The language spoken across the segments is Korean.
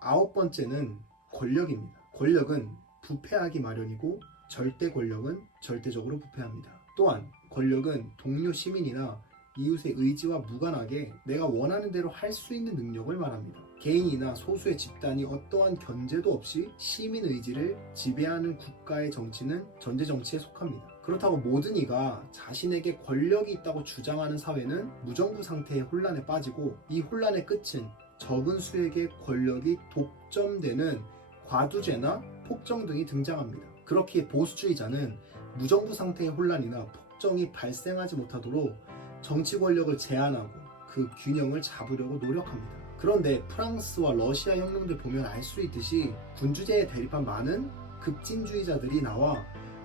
아홉 번째는 권력입니다. 권력은 부패하기 마련이고 절대 권력은 절대적으로 부패합니다. 또한 권력은 동료 시민이나 이웃의 의지와 무관하게 내가 원하는 대로 할 수 있는 능력을 말합니다. 개인이나 소수의 집단이 어떠한 견제도 없이 시민 의지를 지배하는 국가의 정치는 전제 정치에 속합니다. 그렇다고 모든 이가 자신에게 권력이 있다고 주장하는 사회는 무정부 상태의 혼란에 빠지고, 이 혼란의 끝은 적은 수에게 권력이 독점되는 과두제나 폭정 등이 등장합니다. 그렇기에 보수주의자는 무정부 상태의 혼란이나 폭정이 발생하지 못하도록 정치 권력을 제한하고 그 균형을 잡으려고 노력합니다. 그런데 프랑스와 러시아 혁명들 보면 알 수 있듯이 군주제에 대립한 많은 급진주의자들이 나와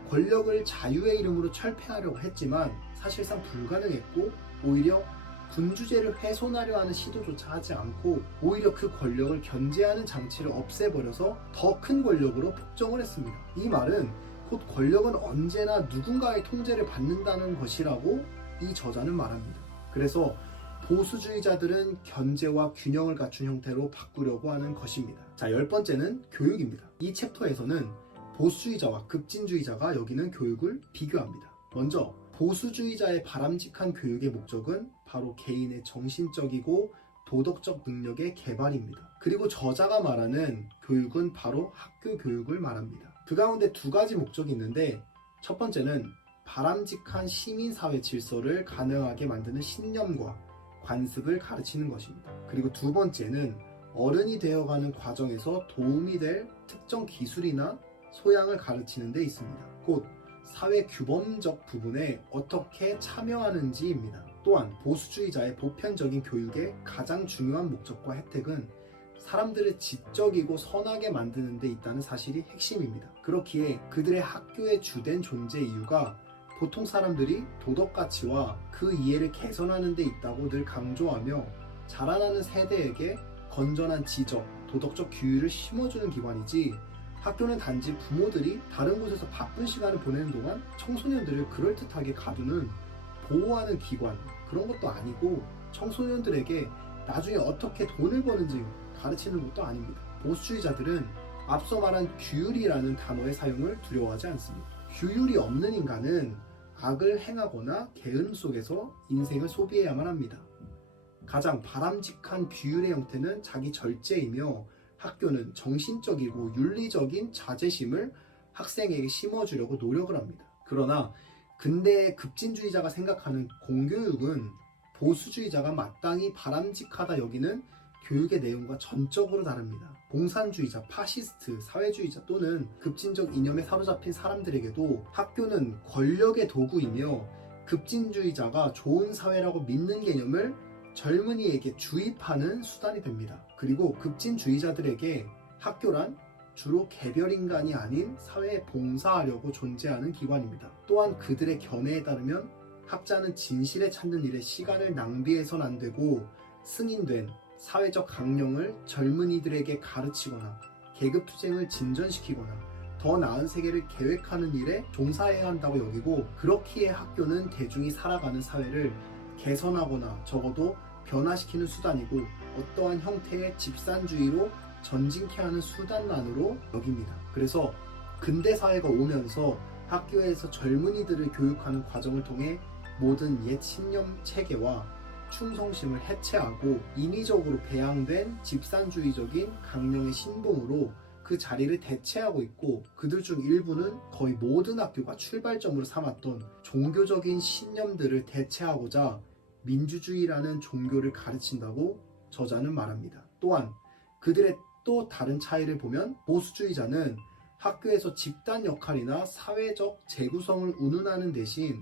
권력을 자유의 이름으로 철폐하려고 했지만 사실상 불가능했고, 오히려 군주제를 훼손하려 하는 시도조차 하지 않고 오히려 그 권력을 견제하는 장치를 없애버려서 더 큰 권력으로 폭정을 했습니다. 이 말은 곧 권력은 언제나 누군가의 통제를 받는다는 것이라고 이 저자는 말합니다. 그래서 보수주의자들은 견제와 균형을 갖춘 형태로 바꾸려고 하는 것입니다. 자, 10번째는 교육입니다. 이 챕터에서는 보수주의자와 급진주의자가 여기는 교육을 비교합니다. 먼저 보수주의자의 바람직한 교육의 목적은 바로 개인의 정신적이고 도덕적 능력의 개발입니다. 그리고 저자가 말하는 교육은 바로 학교 교육을 말합니다. 그 가운데 두 가지 목적이 있는데, 첫 번째는 바람직한 시민사회 질서를 가능하게 만드는 신념과 관습을 가르치는 것입니다. 그리고 두 번째는 어른이 되어가는 과정에서 도움이 될 특정 기술이나 소양을 가르치는 데 있습니다. 곧 사회 규범적 부분에 어떻게 참여하는지입니다. 또한 보수주의자의 보편적인 교육의 가장 중요한 목적과 혜택은 사람들을 지적이고 선하게 만드는 데 있다는 사실이 핵심입니다. 그렇기에 그들의 학교의 주된 존재 이유가 보통 사람들이 도덕가치와 그 이해를 개선하는 데 있다고 늘 강조하며, 자라나는 세대에게 건전한 지적, 도덕적 규율을 심어주는 기관이지, 학교는 단지 부모들이 다른 곳에서 바쁜 시간을 보내는 동안 청소년들을 그럴듯하게 가두는 보호하는 기관, 그런 것도 아니고 청소년들에게 나중에 어떻게 돈을 버는지 가르치는 것도 아닙니다. 보수주의자들은 앞서 말한 규율이라는 단어의 사용을 두려워하지 않습니다. 규율이 없는 인간은 악을 행하거나 게으름 속에서 인생을 소비해야만 합니다. 가장 바람직한 규율의 형태는 자기 절제이며, 학교는 정신적이고 윤리적인 자제심을 학생에게 심어주려고 노력을 합니다. 그러나 근대의 급진주의자가 생각하는 공교육은 보수주의자가 마땅히 바람직하다 여기는 교육의 내용과 전적으로 다릅니다. 공산주의자, 파시스트, 사회주의자 또는 급진적 이념에 사로잡힌 사람들에게도 학교는 권력의 도구이며, 급진주의자가 좋은 사회라고 믿는 개념을 젊은이에게 주입하는 수단이 됩니다. 그리고 급진주의자들에게 학교란 주로 개별인간이 아닌 사회에 봉사하려고 존재하는 기관입니다. 또한 그들의 견해에 따르면 학자는 진실에 찾는 일에 시간을 낭비해서는 안 되고, 승인된 사회적 강령을 젊은이들에게 가르치거나 계급투쟁을 진전시키거나 더 나은 세계를 계획하는 일에 종사해야 한다고 여기고, 그렇기에 학교는 대중이 살아가는 사회를 개선하거나 적어도 변화시키는 수단이고, 어떠한 형태의 집산주의로 전진케 하는 수단만으로 여깁니다. 그래서 근대사회가 오면서 학교에서 젊은이들을 교육하는 과정을 통해 모든 옛 신념 체계와 충성심을 해체하고 인위적으로 배양된 집산주의적인 강령의 신봉으로 그 자리를 대체하고 있고, 그들 중 일부는 거의 모든 학교가 출발점으로 삼았던 종교적인 신념들을 대체하고자 민주주의라는 종교를 가르친다고 저자는 말합니다. 또한 그들의 또 다른 차이를 보면, 보수주의자는 학교에서 집단 역할이나 사회적 재구성을 운운하는 대신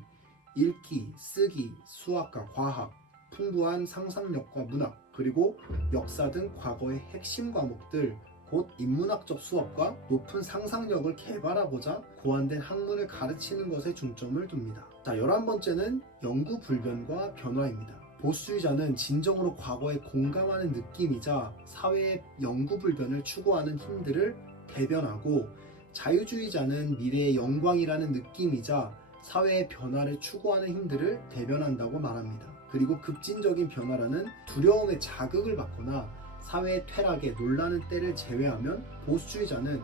읽기, 쓰기, 수학과 과학, 풍부한 상상력과 문학, 그리고 역사 등 과거의 핵심 과목들, 곧 인문학적 수업과 높은 상상력을 개발하고자 고안된 학문을 가르치는 것에 중점을 둡니다. 자, 11번째는 연구 불변과 변화입니다. 보수주의자는 진정으로 과거에 공감하는 느낌이자 사회의 연구 불변을 추구하는 힘들을 대변하고, 자유주의자는 미래의 영광이라는 느낌이자 사회의 변화를 추구하는 힘들을 대변한다고 말합니다. 그리고 급진적인 변화라는 두려움에 자극을 받거나 사회의 퇴락에 놀라는 때를 제외하면 보수주의자는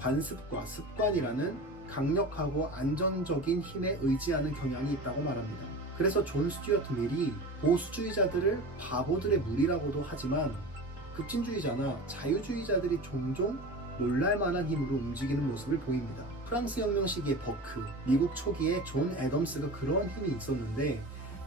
관습과 습관이라는 강력하고 안정적인 힘에 의지하는 경향이 있다고 말합니다. 그래서 존 스튜어트 밀이 보수주의자들을 바보들의 무리라고도 하지만 급진주의자나 자유주의자들이 종종 놀랄만한 힘으로 움직이는 모습을 보입니다. 프랑스 혁명 시기의 버크, 미국 초기에 존 애덤스가 그러한 힘이 있었는데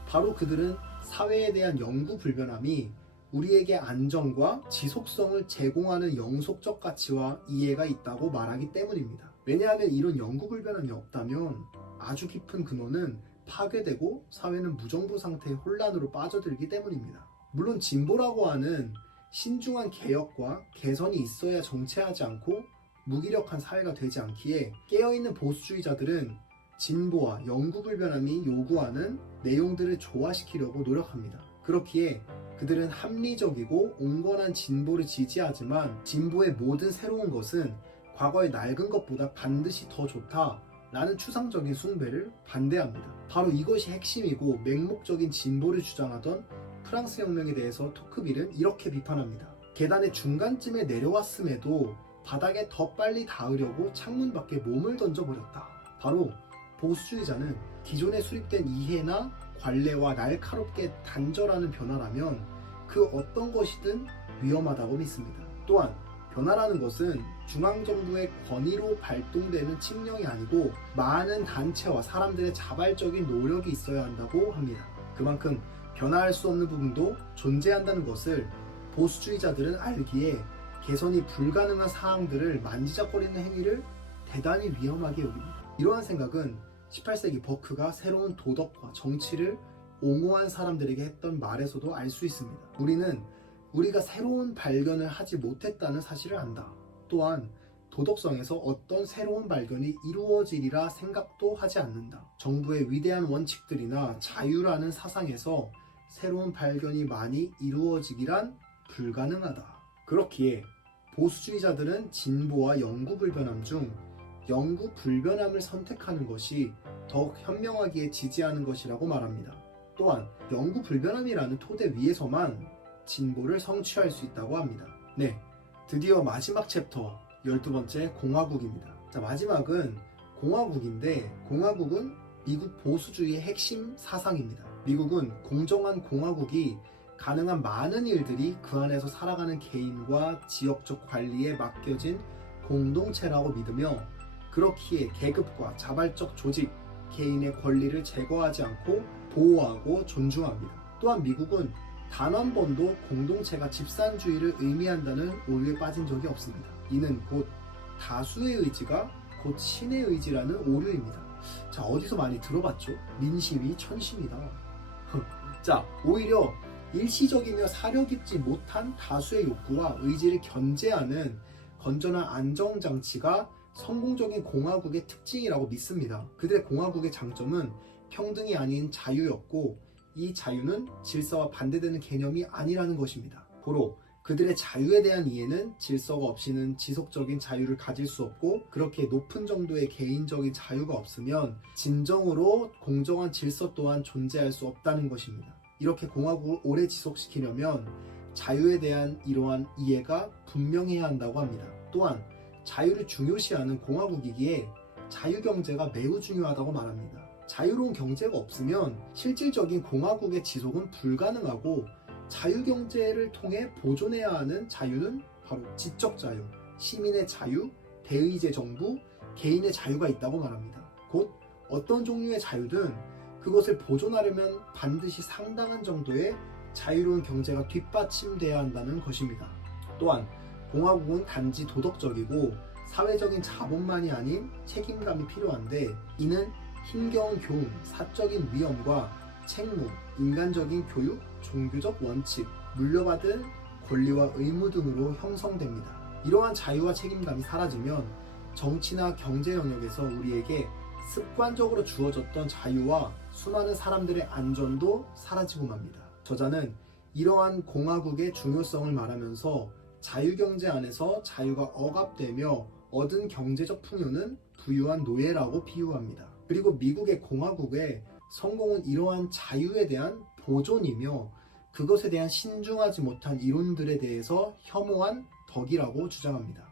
바로 그들은 사회에 대한 영구 불변함이 우리에게 안정과 지속성을 제공하는 영속적 가치와 이해가 있다고 말하기 때문입니다. 왜냐하면 이런 영구 불변함이 없다면 아주 깊은 근원은 파괴되고 사회는 무정부 상태의 혼란으로 빠져들기 때문입니다. 물론 진보라고 하는 신중한 개혁과 개선이 있어야 정체하지 않고 무기력한 사회가 되지 않기에 깨어있는 보수주의자들은 진보와 영구불변함이 요구하는 내용들을 조화시키려고 노력합니다. 그렇기에 그들은 합리적이고 온건한 진보를 지지하지만 진보의 모든 새로운 것은 과거의 낡은 것보다 반드시 더 좋다라는 추상적인 숭배를 반대합니다. 바로 이것이 핵심이고 맹목적인 진보를 주장하던 프랑스 혁명에 대해서 토크빌은 이렇게 비판합니다. 계단의 중간쯤에 내려왔음에도 바닥에 더 빨리 닿으려고 창문 밖에 몸을 던져버렸다. 바로 보수주의자는 기존에 수립된 이해나 관례와 날카롭게 단절하는 변화라면 그 어떤 것이든 위험하다고 믿습니다. 또한 변화라는 것은 중앙정부의 권위로 발동되는 칙령이 아니고 많은 단체와 사람들의 자발적인 노력이 있어야 한다고 합니다. 그만큼 변화할 수 없는 부분도 존재한다는 것을 보수주의자들은 알기에 개선이 불가능한 사항들을 만지작거리는 행위를 대단히 위험하게 여깁니다. 이러한 생각은 18세기 버크가 새로운 도덕과 정치를 옹호한 사람들에게 했던 말에서도 알 수 있습니다. 우리는 우리가 새로운 발견을 하지 못했다는 사실을 안다. 또한 도덕성에서 어떤 새로운 발견이 이루어지리라 생각도 하지 않는다. 정부의 위대한 원칙들이나 자유라는 사상에서 새로운 발견이 많이 이루어지기란 불가능하다. 그렇기에 보수주의자들은 진보와 영구불변함 중 영구불변함을 선택하는 것이 더욱 현명하기에 지지하는 것이라고 말합니다. 또한 영구불변함이라는 토대 위에서만 진보를 성취할 수 있다고 합니다. 네, 드디어 마지막 챕터 12번째 공화국입니다. 자, 마지막은 공화국인데 공화국은 미국 보수주의의 핵심 사상입니다. 미국은 공정한 공화국이 가능한 많은 일들이 그 안에서 살아가는 개인과 지역적 관리에 맡겨진 공동체라고 믿으며 그렇기에 계급과 자발적 조직, 개인의 권리를 제거하지 않고 보호하고 존중합니다. 또한 미국은 단 한 번도 공동체가 집산주의를 의미한다는 오류에 빠진 적이 없습니다. 이는 곧 다수의 의지가 곧 신의 의지라는 오류입니다. 자, 어디서 많이 들어봤죠? 민심이 천심이다. 자, 오히려 일시적이며 사려 깊지 못한 다수의 욕구와 의지를 견제하는 건전한 안정장치가 성공적인 공화국의 특징이라고 믿습니다. 그들의 공화국의 장점은 평등이 아닌 자유였고 이 자유는 질서와 반대되는 개념이 아니라는 것입니다. 고로 그들의 자유에 대한 이해는 질서가 없이는 지속적인 자유를 가질 수 없고 그렇게 높은 정도의 개인적인 자유가 없으면 진정으로 공정한 질서 또한 존재할 수 없다는 것입니다. 이렇게 공화국을 오래 지속시키려면 자유에 대한 이러한 이해가 분명해야 한다고 합니다. 또한 자유를 중요시하는 공화국이기에 자유경제가 매우 중요하다고 말합니다. 자유로운 경제가 없으면 실질적인 공화국의 지속은 불가능하고 자유경제를 통해 보존해야 하는 자유는 바로 지적 자유, 시민의 자유, 대의제 정부, 개인의 자유가 있다고 말합니다. 곧 어떤 종류의 자유든 그것을 보존하려면 반드시 상당한 정도의 자유로운 경제가 뒷받침돼야 한다는 것입니다. 또한 공화국은 단지 도덕적이고 사회적인 자본만이 아닌 책임감이 필요한데 이는 힘겨운 교훈, 사적인 위험과 책무, 인간적인 교육, 종교적 원칙, 물려받은 권리와 의무 등으로 형성됩니다. 이러한 자유와 책임감이 사라지면 정치나 경제 영역에서 우리에게 습관적으로 주어졌던 자유와 수많은 사람들의 안전도 사라지고 맙니다. 저자는 이러한 공화국의 중요성을 말하면서 자유경제 안에서 자유가 억압되며 얻은 경제적 풍요는 부유한 노예라고 비유합니다. 그리고 미국의 공화국의 성공은 이러한 자유에 대한 보존이며 그것에 대한 신중하지 못한 이론들에 대해서 혐오한 덕이라고 주장합니다.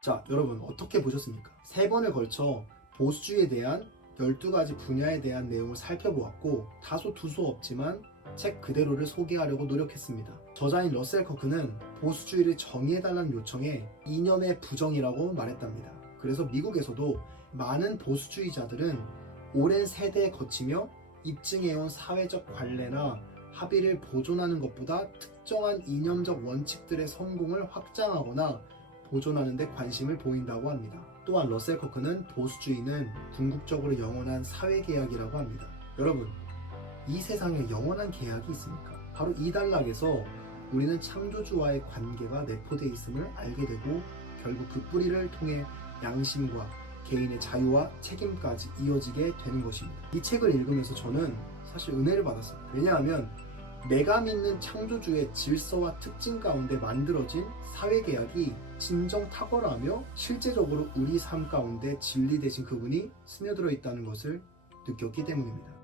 자, 여러분 어떻게 보셨습니까? 3번에 걸쳐 보수주의에 대한 12가지 분야에 대한 내용을 살펴보았고 다소 두서없지만 책 그대로를 소개하려고 노력했습니다. 저자인 러셀 커크는 보수주의를 정의해달라는 요청에 이념의 부정이라고 말했답니다. 그래서 미국에서도 많은 보수주의자들은 오랜 세대에 거치며 입증해온 사회적 관례나 합의를 보존하는 것보다 특정한 이념적 원칙들의 성공을 확장하거나 보존하는 데 관심을 보인다고 합니다. 또한 러셀 커크는 보수주의는 궁극적으로 영원한 사회계약이라고 합니다. 여러분, 이 세상에 영원한 계약이 있습니까? 바로 이 단락에서 우리는 창조주와의 관계가 내포되어 있음을 알게 되고 결국 그 뿌리를 통해 양심과 개인의 자유와 책임까지 이어지게 되는 것입니다. 이 책을 읽으면서 저는 사실 은혜를 받았습니다. 왜냐하면 내가 믿는 창조주의 질서와 특징 가운데 만들어진 사회계약이 진정 탁월하며 실제적으로 우리 삶 가운데 진리 되신 그분이 스며들어 있다는 것을 느꼈기 때문입니다.